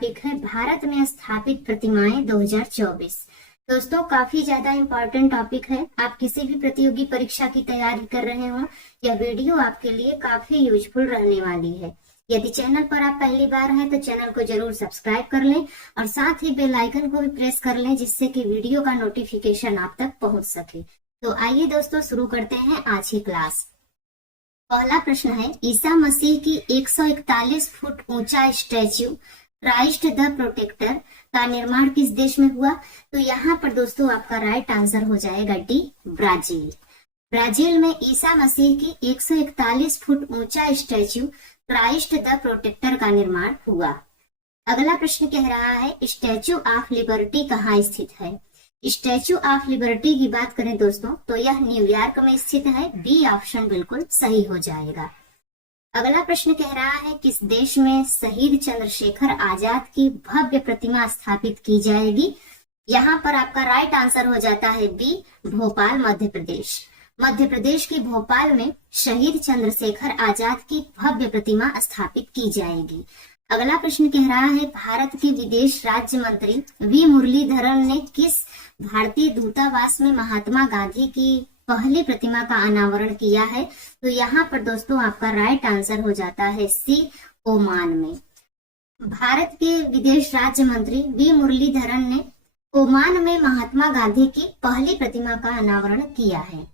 Topic है भारत में स्थापित प्रतिमाएं 2024। दोस्तों काफी ज्यादा इम्पोर्टेंट टॉपिक है। आप किसी भी प्रतियोगी परीक्षा की तैयारी कर रहे हो, यह वीडियो आपके लिए काफी यूजफुल रहने वाली है। यदि चैनल पर आप पहली बार हैं तो चैनल को जरूर सब्सक्राइब कर लें और साथ ही बेल आइकन को भी प्रेस कर लें, जिससे कि वीडियो का नोटिफिकेशन आप तक पहुंच सके। तो आइए दोस्तों शुरू करते हैं आज की क्लास। पहला प्रश्न है, ईसा मसीह की 141 फुट ऊंचा स्टैच्यू क्राइस्ट द प्रोटेक्टर का निर्माण किस देश में हुआ? तो यहाँ पर दोस्तों आपका राइट आंसर हो जाएगा डी, ब्राजील। ब्राजील में ईसा मसीह की 141 फुट ऊंचा स्टैच्यू क्राइस्ट द प्रोटेक्टर का निर्माण हुआ। अगला प्रश्न कह रहा है, स्टैच्यू ऑफ लिबर्टी कहाँ स्थित है? स्टैच्यू ऑफ लिबर्टी की बात करें दोस्तों तो यह न्यूयॉर्क में स्थित है। बी ऑप्शन बिल्कुल सही हो जाएगा। अगला प्रश्न कह रहा है, किस देश में शहीद चंद्रशेखर आजाद की भव्य प्रतिमा स्थापित की जाएगी? यहाँ पर आपका राइट आंसर हो जाता है बी, भोपाल, मध्य प्रदेश। मध्य प्रदेश के भोपाल में शहीद चंद्रशेखर आजाद की भव्य प्रतिमा स्थापित की जाएगी। अगला प्रश्न कह रहा है, भारत के विदेश राज्य मंत्री वी मुरलीधरन ने किस भारतीय दूतावास में महात्मा गांधी की पहली प्रतिमा का अनावरण किया है? तो यहाँ पर दोस्तों आपका राइट आंसर हो जाता है सी, ओमान में। भारत के विदेश राज्य मंत्री वी मुरलीधरन ने ओमान में महात्मा गांधी की पहली प्रतिमा का अनावरण किया है।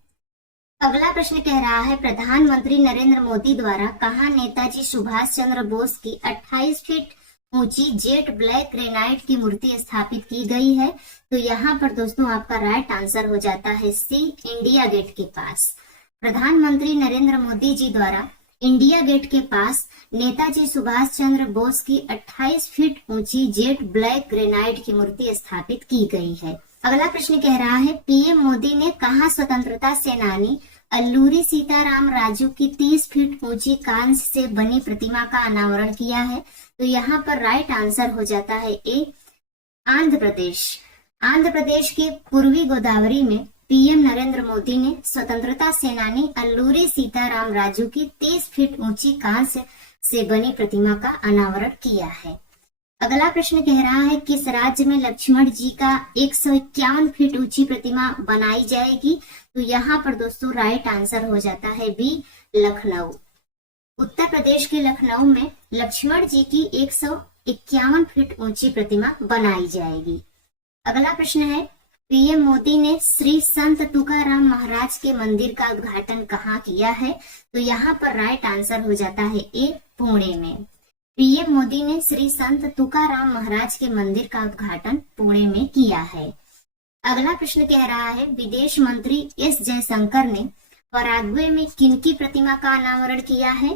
अगला प्रश्न कह रहा है, प्रधानमंत्री नरेंद्र मोदी द्वारा कहाँ नेताजी सुभाष चंद्र बोस की 28 फीट ऊंची जेट ब्लैक ग्रेनाइट की मूर्ति स्थापित की गई है? तो यहाँ पर दोस्तों आपका राइट आंसर हो जाता है सी, इंडिया गेट के पास। प्रधानमंत्री नरेंद्र मोदी जी द्वारा इंडिया गेट के पास नेताजी सुभाष चंद्र बोस की 28 फीट ऊंची जेट ब्लैक ग्रेनाइट की मूर्ति स्थापित की गई है। अगला प्रश्न कह रहा है, पीएम मोदी ने कहाँ स्वतंत्रता सेनानी अल्लूरी सीताराम राजू की 30 फीट ऊंची कांस्य से बनी प्रतिमा का अनावरण किया है? तो यहाँ पर राइट आंसर हो जाता है ए, आंध्र प्रदेश। आंध्र प्रदेश के पूर्वी गोदावरी में पीएम नरेंद्र मोदी ने स्वतंत्रता सेनानी अल्लूरी सीताराम राजू की 30 फीट ऊंची कांस्य से बनी प्रतिमा का अनावरण किया है। अगला प्रश्न कह रहा है, किस राज्य में लक्ष्मण जी का 151 फीट ऊंची प्रतिमा बनाई जाएगी? तो यहाँ पर दोस्तों राइट आंसर हो जाता है बी, लखनऊ। उत्तर प्रदेश के लखनऊ में लक्ष्मण जी की 151 फीट ऊंची प्रतिमा बनाई जाएगी। अगला प्रश्न है, पीएम मोदी ने श्री संत तुकाराम महाराज के मंदिर का उद्घाटन कहाँ किया है? तो यहाँ पर राइट आंसर हो जाता है ए, पुणे में। पीएम मोदी ने श्री संत तुकाराम महाराज के मंदिर का उद्घाटन पुणे में किया है। अगला प्रश्न कह रहा है, विदेश मंत्री एस जयशंकर ने पराग्वे में किनकी प्रतिमा का अनावरण किया है?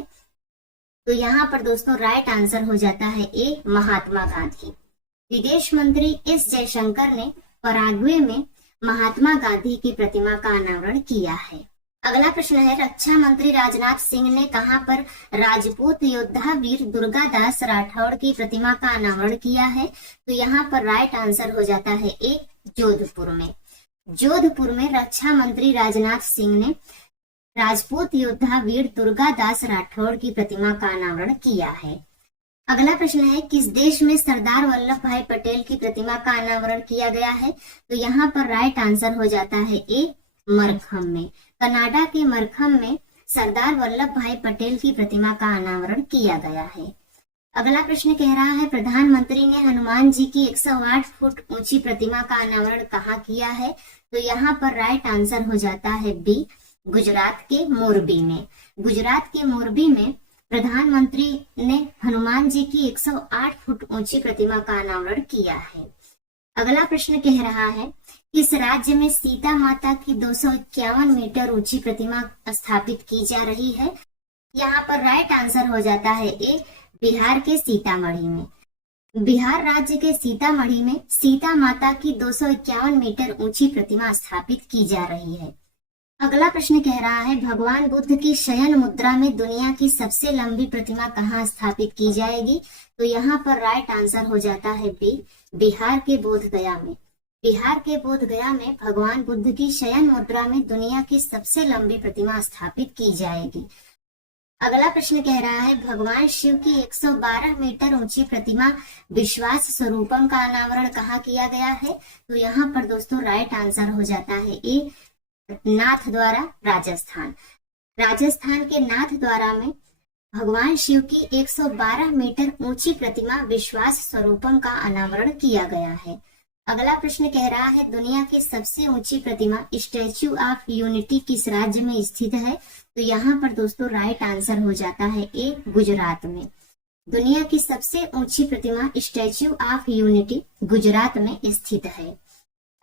तो यहाँ पर दोस्तों राइट आंसर हो जाता है ए, महात्मा गांधी। विदेश मंत्री एस जयशंकर ने पराग्वे में महात्मा गांधी की प्रतिमा का अनावरण किया है। अगला प्रश्न है, रक्षा मंत्री राजनाथ सिंह ने कहां पर राजपूत योद्धा वीर दुर्गादास राठौड़ की प्रतिमा का अनावरण किया है? तो यहाँ पर राइट आंसर हो जाता है ए, जोधपुर में। जोधपुर में रक्षा मंत्री राजनाथ सिंह ने राजपूत योद्धा वीर दुर्गादास राठौड़ की प्रतिमा का अनावरण किया है। अगला प्रश्न है, किस देश में सरदार वल्लभ भाई पटेल की प्रतिमा का अनावरण किया गया है? तो यहाँ पर राइट आंसर हो जाता है ए, मरखम में। कनाडा के मरखम में सरदार वल्लभ भाई पटेल की प्रतिमा का अनावरण किया गया है। अगला प्रश्न कह रहा है, प्रधानमंत्री ने हनुमान जी की 108 फुट ऊंची प्रतिमा का अनावरण कहाँ किया है? तो यहाँ पर राइट आंसर हो जाता है बी, गुजरात के मोरबी में। गुजरात के मोरबी में प्रधानमंत्री ने हनुमान जी की 108 फुट ऊंची प्रतिमा का अनावरण किया है। अगला प्रश्न कह रहा है, किस राज्य में सीता माता की 251 मीटर ऊंची प्रतिमा स्थापित की जा रही है? यहाँ पर राइट आंसर हो जाता है ए, बिहार के सीतामढ़ी में। बिहार राज्य के सीतामढ़ी में सीता माता की 251 मीटर ऊंची प्रतिमा स्थापित की जा रही है। अगला प्रश्न कह रहा है, भगवान बुद्ध की शयन मुद्रा में दुनिया की सबसे लंबी प्रतिमा कहाँ स्थापित की जाएगी? तो यहाँ पर राइट आंसर हो जाता है बी, बिहार के बोधगया में। बिहार के बोधगया में भगवान बुद्ध की शयन मुद्रा में दुनिया की सबसे लंबी प्रतिमा स्थापित की जाएगी। अगला प्रश्न कह रहा है भगवान शिव की 112 मीटर ऊंची प्रतिमा विश्वास स्वरूपम का अनावरण कहाँ किया गया है? तो यहाँ पर दोस्तों राइट आंसर हो जाता है ए, नाथ द्वारा, राजस्थान। राजस्थान के नाथ द्वारा में भगवान शिव की 112 मीटर ऊंची प्रतिमा विश्वास स्वरूपम का अनावरण किया गया है। अगला प्रश्न कह रहा है दुनिया की सबसे ऊंची प्रतिमा स्टैच्यू ऑफ यूनिटी किस राज्य में स्थित है? तो यहाँ पर दोस्तों राइट आंसर हो जाता है ए, गुजरात में। दुनिया की सबसे ऊंची प्रतिमा स्टैच्यू ऑफ यूनिटी गुजरात में स्थित है।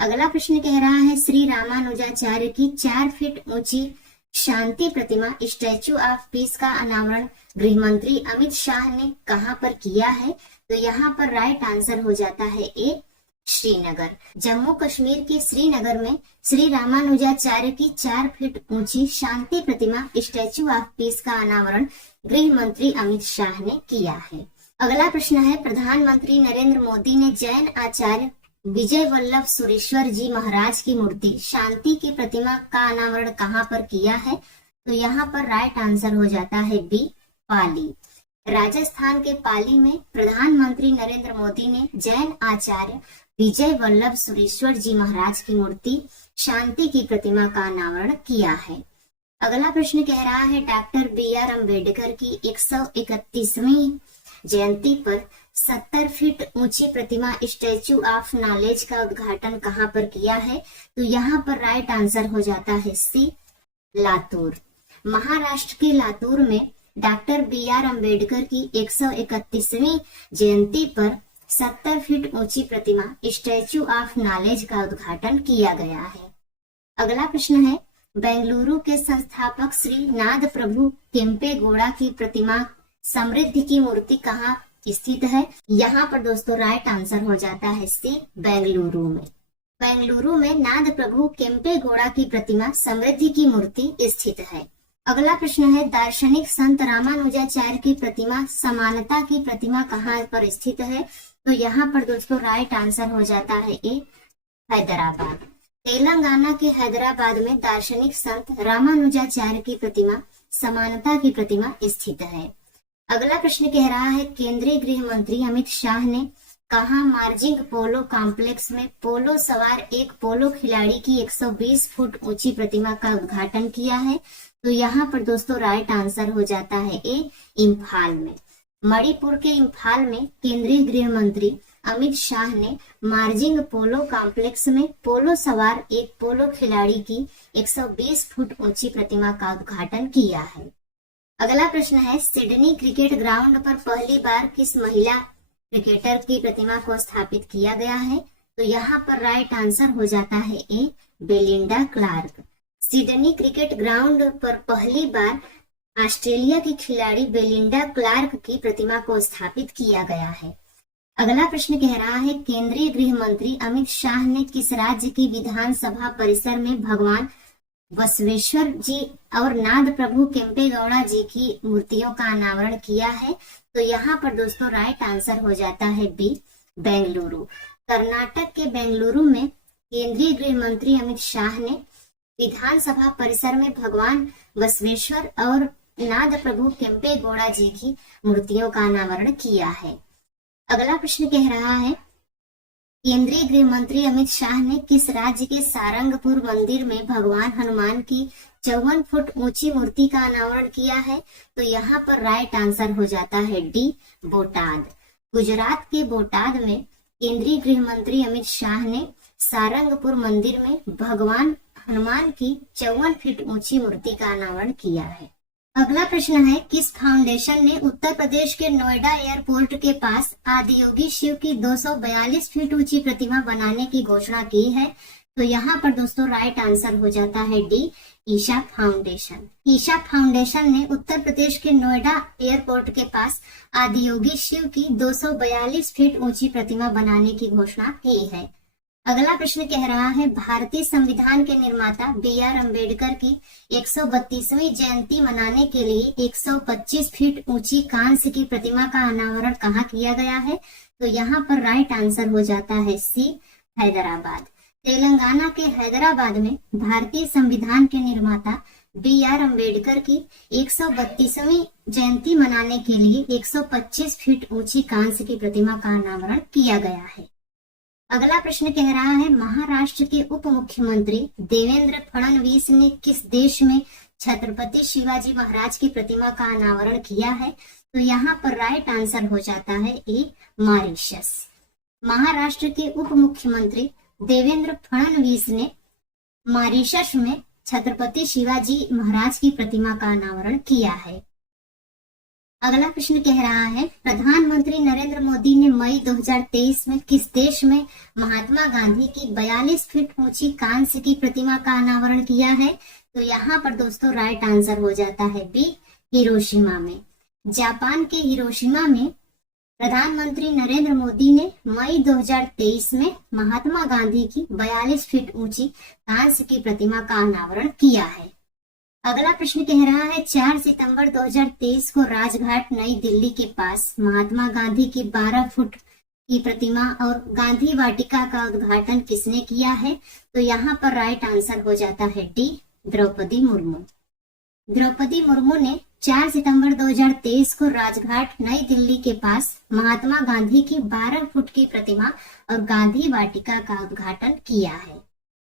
अगला प्रश्न कह रहा है श्री रामानुजाचार्य की 4 फीट ऊंची शांति प्रतिमा स्टैच्यू ऑफ पीस का अनावरण गृह मंत्री अमित शाह ने कहाँ पर किया है? तो यहाँ पर राइट आंसर हो जाता है ए, श्रीनगर। जम्मू कश्मीर के श्रीनगर में श्री रामानुजाचार्य की 4 फीट ऊंची शांति प्रतिमा स्टैच्यू ऑफ पीस का अनावरण गृह मंत्री अमित शाह ने किया है। अगला प्रश्न है प्रधानमंत्री नरेंद्र मोदी ने जैन आचार्य विजय वल्लभ सुरेश्वर जी महाराज की मूर्ति शांति की प्रतिमा का अनावरण कहाँ पर किया है? तो यहाँ पर राइट आंसर हो जाता है बी, पाली। राजस्थान के पाली में प्रधानमंत्री नरेंद्र मोदी ने जैन आचार्य विजय वल्लभ सुरेश्वर जी महाराज की मूर्ति शांति की प्रतिमा का अनावरण किया है। अगला प्रश्न कह रहा है डॉक्टर बी.आर. अम्बेडकर की 131वीं जयंती पर 70 फीट ऊंची प्रतिमा स्टैच्यू ऑफ नॉलेज का उद्घाटन कहाँ पर किया है? तो यहाँ पर राइट आंसर हो जाता है सी, लातूर। महाराष्ट्र के लातूर में डॉक्टर बी.आर. अम्बेडकर की 131वीं जयंती पर 70 फीट ऊंची प्रतिमा स्टैच्यू ऑफ नॉलेज का उद्घाटन किया गया है। अगला प्रश्न है बेंगलुरु के संस्थापक श्री नाद प्रभु केम्पेगौड़ा की प्रतिमा समृद्धि की मूर्ति कहाँ स्थित है? यहाँ पर दोस्तों राइट आंसर हो जाता है सी, बेंगलुरु में। बेंगलुरु में नाद प्रभु केम्पेगौड़ा की प्रतिमा समृद्धि की मूर्ति स्थित है। अगला प्रश्न है दार्शनिक संत रामानुजाचार्य की प्रतिमा समानता की प्रतिमा कहाँ पर स्थित है? तो यहाँ पर दोस्तों राइट आंसर हो जाता है ए, हैदराबाद। तेलंगाना के हैदराबाद में दार्शनिक संत रामानुजाचार्य की प्रतिमा समानता की प्रतिमा स्थित है। अगला प्रश्न कह रहा है केंद्रीय गृह मंत्री अमित शाह ने कहा मार्जिंग पोलो कॉम्प्लेक्स में पोलो सवार एक पोलो खिलाड़ी की 120 फुट ऊंची प्रतिमा का उद्घाटन किया है? तो यहाँ पर दोस्तों राइट आंसर हो जाता है ए, इम्फाल में। मणिपुर के इम्फाल में केंद्रीय गृह मंत्री अमित शाह ने मार्जिंग पोलो कॉम्प्लेक्स में पोलो सवार एक पोलो खिलाड़ी की 120 फुट ऊंची प्रतिमा का उद्घाटन किया है। अगला प्रश्न है सिडनी क्रिकेट ग्राउंड पर पहली बार किस महिला क्रिकेटर की प्रतिमा को स्थापित किया गया है? तो यहाँ पर राइट आंसर हो जाता है A, Belinda Clark. Sydney Cricket Ground पर पहली बार ऑस्ट्रेलिया की खिलाड़ी बेलिंडा क्लार्क की प्रतिमा को स्थापित किया गया है। अगला प्रश्न कह रहा है केंद्रीय गृह मंत्री अमित शाह ने किस राज्य की विधानसभा परिसर में भगवान बसवेश्वर जी और नाद प्रभु केम्पेगौड़ा जी की मूर्तियों का अनावरण किया है? तो यहाँ पर दोस्तों राइट आंसर हो जाता है बी, बेंगलुरु। कर्नाटक के बेंगलुरु में केंद्रीय गृह मंत्री अमित शाह ने विधानसभा परिसर में भगवान बसवेश्वर और नाद प्रभु केम्पेगौड़ा जी की मूर्तियों का अनावरण किया है। अगला प्रश्न कह रहा है केंद्रीय गृह मंत्री अमित शाह ने किस राज्य के सारंगपुर मंदिर में भगवान हनुमान की 54 फुट ऊंची मूर्ति का अनावरण किया है? तो यहाँ पर राइट आंसर हो जाता है डी, बोटाद। गुजरात के बोटाद में केंद्रीय गृह मंत्री अमित शाह ने सारंगपुर मंदिर में भगवान हनुमान की 54 फीट ऊंची मूर्ति का अनावरण किया है। अगला प्रश्न है किस फाउंडेशन ने उत्तर प्रदेश के नोएडा एयरपोर्ट के पास आदियोगी शिव की 242 फीट ऊंची प्रतिमा बनाने की घोषणा की है? तो यहाँ पर दोस्तों राइट आंसर हो जाता है D, Isha Foundation. Isha Foundation ने उत्तर प्रदेश के नोएडा एयरपोर्ट के पास आदियोगी शिव की 242 फीट ऊंची प्रतिमा बनाने की घोषणा की है। अगला प्रश्न कह रहा है भारतीय संविधान के निर्माता बी.आर. अम्बेडकर की 132वीं जयंती मनाने के लिए 125 फीट ऊंची कांस्य की प्रतिमा का अनावरण कहाँ किया गया है? तो यहाँ पर राइट आंसर हो जाता है सी, हैदराबाद। तेलंगाना के हैदराबाद में भारतीय संविधान के निर्माता बी आर अम्बेडकर की 132वीं जयंती मनाने के लिए 125 फीट ऊंची कांस्य की प्रतिमा का अनावरण किया गया है। अगला प्रश्न कह रहा है, महाराष्ट्र के उप मुख्यमंत्री देवेंद्र फडणवीस ने किस देश में छत्रपति शिवाजी महाराज की प्रतिमा का अनावरण किया है? तो यहाँ पर राइट आंसर हो जाता है ए, मॉरिशस। महाराष्ट्र के उप मुख्यमंत्री देवेंद्र फडणवीस ने मॉरिशस में छत्रपति शिवाजी महाराज की प्रतिमा का अनावरण किया है। अगला प्रश्न कह रहा है, प्रधानमंत्री नरेंद्र मोदी ने मई 2023 में किस देश में महात्मा गांधी की 42 फीट ऊंची कांस्य की प्रतिमा का अनावरण किया है? तो यहाँ पर दोस्तों राइट आंसर हो जाता है बी, हिरोशिमा में। जापान के हिरोशिमा में प्रधानमंत्री नरेंद्र मोदी ने मई 2023 में महात्मा गांधी की 42 फीट ऊंची कांस्य की प्रतिमा का अनावरण किया है। अगला प्रश्न कह रहा है, 4 सितंबर 2023 को राजघाट नई दिल्ली के पास महात्मा गांधी की 12 फुट की प्रतिमा और गांधी वाटिका का उद्घाटन किसने किया है? तो यहाँ पर राइट आंसर हो जाता है डी, द्रौपदी मुर्मू। द्रौपदी मुर्मू ने 4 सितंबर 2023 को राजघाट नई दिल्ली के पास महात्मा गांधी की 12 फुट की प्रतिमा और गांधी वाटिका का उद्घाटन किया है।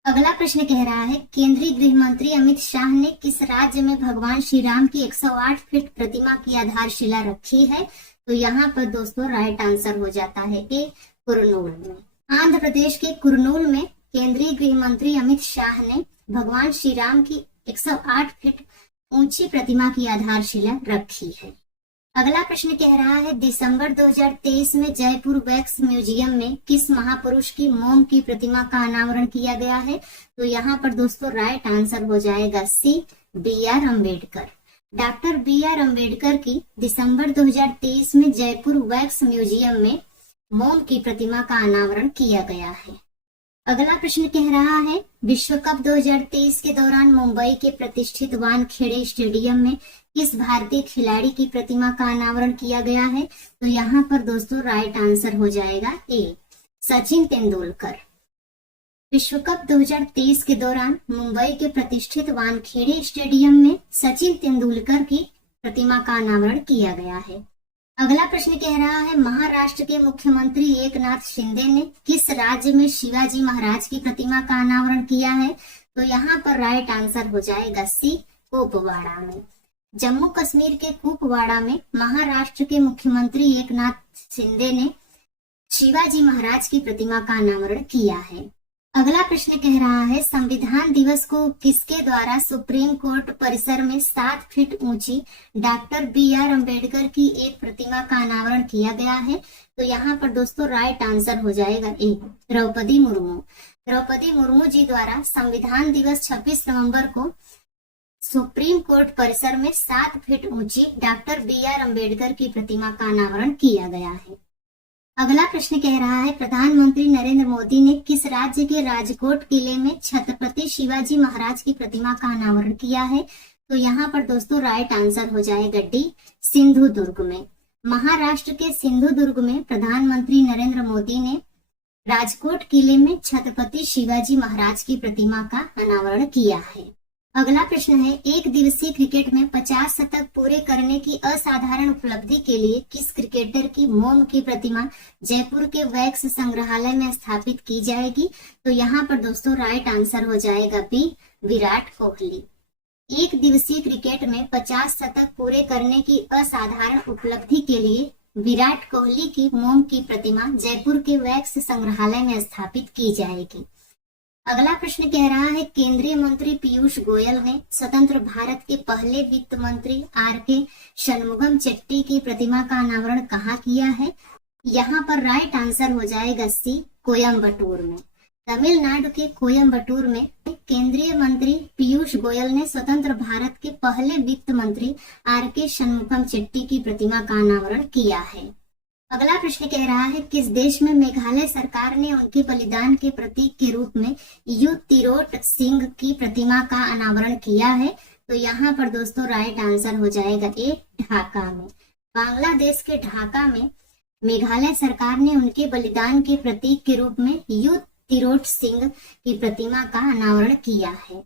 अगला प्रश्न कह रहा है, केंद्रीय गृह मंत्री अमित शाह ने किस राज्य में भगवान श्री राम की 108 फीट प्रतिमा की आधारशिला रखी है? तो यहाँ पर दोस्तों राइट आंसर हो जाता है ए, कुरनूल में। आंध्र प्रदेश के कुरनूल में केंद्रीय गृह मंत्री अमित शाह ने भगवान श्री राम की 108 फीट ऊंची प्रतिमा की आधारशिला रखी है। अगला प्रश्न कह रहा है, दिसंबर 2023 में जयपुर वैक्स म्यूजियम में किस महापुरुष की मोम की प्रतिमा का अनावरण किया गया है? तो यहाँ पर दोस्तों राइट आंसर हो जाएगा C, B R Ambedkar. Doctor B R Ambedkar की दिसंबर 2023 में जयपुर वैक्स म्यूजियम में मोम की प्रतिमा का अनावरण किया गया है। अगला प्रश्न कह रहा है, विश्व कप 2023 के दौरान मुंबई के प्रतिष्ठित वानखेड़े स्टेडियम में किस भारतीय खिलाड़ी की प्रतिमा का अनावरण किया गया है? तो यहाँ पर दोस्तों राइट आंसर हो जाएगा ए, सचिन तेंदुलकर। विश्व कप 2023 के दौरान मुंबई के प्रतिष्ठित वानखेड़े स्टेडियम में सचिन तेंदुलकर की प्रतिमा का अनावरण किया गया है। अगला प्रश्न कह रहा है, महाराष्ट्र के मुख्यमंत्री एकनाथ शिंदे ने किस राज्य में शिवाजी महाराज की प्रतिमा का अनावरण किया है? तो यहाँ पर राइट आंसर हो जाएगा सी, कुपवाड़ा में। जम्मू कश्मीर के कुपवाड़ा में महाराष्ट्र के मुख्यमंत्री एकनाथ शिंदे ने शिवाजी महाराज की प्रतिमा का अनावरण किया है। अगला प्रश्न कह रहा है, संविधान दिवस को किसके द्वारा सुप्रीम कोर्ट परिसर में 7 फीट ऊंची डॉक्टर बी आर अम्बेडकर की एक प्रतिमा का अनावरण किया गया है? तो यहाँ पर दोस्तों राइट आंसर हो जाएगा ए, द्रौपदी मुर्मू। द्रौपदी मुर्मू जी द्वारा संविधान दिवस 26 नवंबर को सुप्रीम कोर्ट परिसर में 7 फीट ऊंची डॉक्टर बी आर अम्बेडकर की प्रतिमा का अनावरण किया गया है। अगला प्रश्न कह रहा है, प्रधानमंत्री नरेंद्र मोदी ने किस राज्य के राजकोट किले में छत्रपति शिवाजी महाराज की प्रतिमा का अनावरण किया है? तो यहाँ पर दोस्तों राइट आंसर हो जाएगा डी, सिंधुदुर्ग में। महाराष्ट्र के सिंधुदुर्ग में प्रधानमंत्री नरेंद्र मोदी ने राजकोट किले में छत्रपति शिवाजी महाराज की प्रतिमा का अनावरण किया है। अगला प्रश्न है, एक दिवसीय क्रिकेट में 50 शतक पूरे करने की असाधारण उपलब्धि के लिए किस क्रिकेटर की मोम की प्रतिमा जयपुर के वैक्स संग्रहालय में स्थापित की जाएगी? तो यहाँ पर दोस्तों राइट आंसर हो जाएगा बी, विराट कोहली। एक दिवसीय क्रिकेट में 50 शतक पूरे करने की असाधारण उपलब्धि के लिए विराट कोहली की मोम की प्रतिमा जयपुर के वैक्स संग्रहालय में स्थापित की जाएगी। अगला प्रश्न कह रहा है, केंद्रीय मंत्री पीयूष गोयल ने स्वतंत्र भारत के पहले वित्त मंत्री आर के शनमुगम चेट्टी की प्रतिमा का अनावरण कहाँ किया है? यहाँ पर राइट आंसर हो जाएगा सी, कोयम्बटूर में। तमिलनाडु के कोयम्बटूर में केंद्रीय मंत्री पीयूष गोयल ने स्वतंत्र भारत के पहले वित्त मंत्री आर के शनमुगम चेट्टी की प्रतिमा का अनावरण किया है। अगला प्रश्न कह रहा है, किस देश में मेघालय सरकार ने उनके बलिदान के प्रतीक के रूप में यू तिरोट सिंह की प्रतिमा का अनावरण किया है? तो यहाँ पर दोस्तों राइट आंसर हो जाएगा ए, ढाका में। बांग्लादेश के ढाका में मेघालय सरकार ने उनके बलिदान के प्रतीक के रूप में यू तिरोट सिंह की प्रतिमा का अनावरण किया है।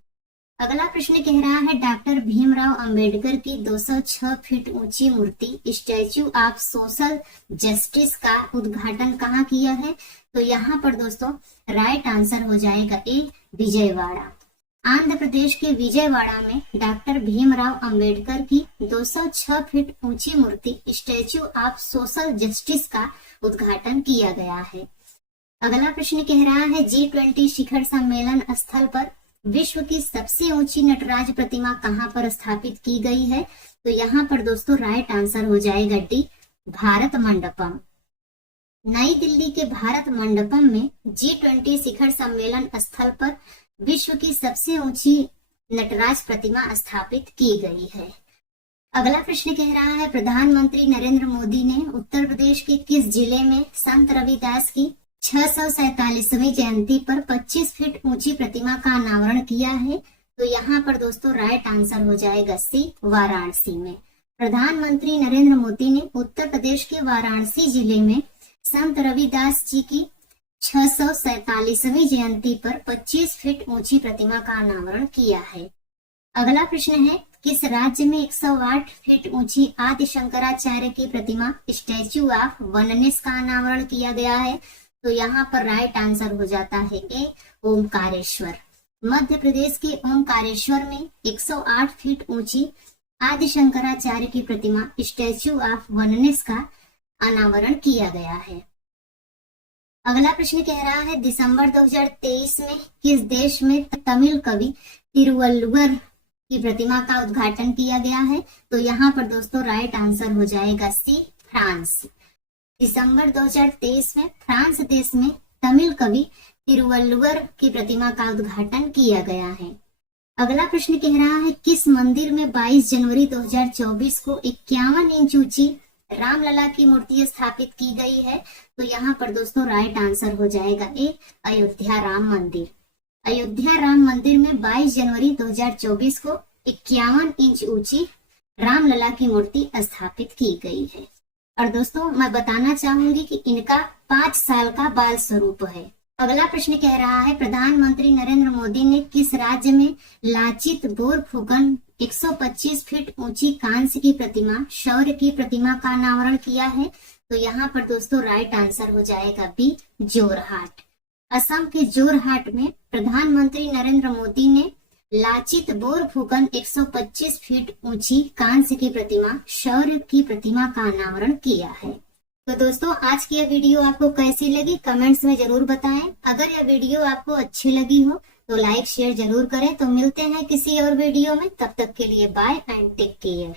अगला प्रश्न कह रहा है डॉक्टर भीमराव अंबेडकर की 206 फीट ऊंची मूर्ति स्टैच्यू ऑफ सोशल जस्टिस का उद्घाटन कहाँ किया है? तो यहाँ पर दोस्तों राइट आंसर हो जाएगा ए, विजयवाड़ा। आंध्र प्रदेश के विजयवाड़ा में डॉक्टर भीमराव अंबेडकर की 206 फीट ऊंची मूर्ति स्टैच्यू ऑफ सोशल जस्टिस का उद्घाटन किया गया है। अगला प्रश्न कह रहा है G20 शिखर सम्मेलन स्थल पर विश्व की सबसे ऊंची नटराज प्रतिमा कहां पर स्थापित की गई है? तो यहाँ पर दोस्तों राइट आंसर हो जाएगा डी, भारत मंडपम। नई दिल्ली के भारत मंडपम में G20 शिखर सम्मेलन स्थल पर विश्व की सबसे ऊंची नटराज प्रतिमा स्थापित की गई है। अगला प्रश्न कह रहा है प्रधानमंत्री नरेंद्र मोदी ने उत्तर प्रदेश के किस जिले में संत रविदास की 647वीं जयंती पर 25 फीट ऊंची प्रतिमा का अनावरण किया है? तो यहाँ पर दोस्तों राइट आंसर हो जाएगा सी, वाराणसी में। प्रधानमंत्री नरेंद्र मोदी ने उत्तर प्रदेश के वाराणसी जिले में संत रविदास जी की 647वीं जयंती पर 25 फीट ऊंची प्रतिमा का अनावरण किया है। अगला प्रश्न है किस राज्य में 108 फीट ऊंची आदि शंकराचार्य की प्रतिमा स्टैच्यू ऑफ वननेस का अनावरण किया गया है? तो यहाँ पर राइट आंसर हो जाता है ए, ओमकारेश्वर। मध्य प्रदेश के ओमकारेश्वर में 108 फीट ऊंची आदि शंकराचार्य की प्रतिमा स्टैच्यू ऑफ वननेस का अनावरण किया गया है। अगला प्रश्न कह रहा है दिसंबर 2023 में किस देश में तमिल कवि तिरुवल्लुवर की प्रतिमा का उद्घाटन किया गया है? तो यहाँ पर दोस्तों राइट आंसर हो जाएगा सी, फ्रांस। दिसंबर 2023 में फ्रांस देश में तमिल कवि तिरुवल्लुवर की प्रतिमा का उद्घाटन किया गया है। अगला प्रश्न कह रहा है किस मंदिर में 22 जनवरी 2024 को 51 इंच ऊंची रामलला की मूर्ति स्थापित की गई है? तो यहाँ पर दोस्तों राइट आंसर हो जाएगा ए, अयोध्या राम मंदिर। अयोध्या राम मंदिर में 22 जनवरी 2024 को 51 इंच ऊंची रामलला की मूर्ति स्थापित की गई है। और दोस्तों मैं बताना चाहूंगी कि इनका 5 साल का बाल स्वरूप है। अगला प्रश्न कह रहा है प्रधानमंत्री नरेंद्र मोदी ने किस राज्य में लाचित बोरफुकन 125 फीट ऊंची कांस्य की प्रतिमा शौर्य की प्रतिमा का अनावरण किया है? तो यहाँ पर दोस्तों राइट आंसर हो जाएगा बी, जोरहाट। असम के जोरहाट में प्रधानमंत्री नरेंद्र मोदी ने लाचित बोरफुकन 125 फीट ऊंची कांस्य की प्रतिमा शौर्य की प्रतिमा का अनावरण किया है। तो दोस्तों आज की यह वीडियो आपको कैसी लगी कमेंट्स में जरूर बताएं। अगर यह वीडियो आपको अच्छी लगी हो तो लाइक शेयर जरूर करें। तो मिलते हैं किसी और वीडियो में, तब तक के लिए बाय एंड टेक केयर।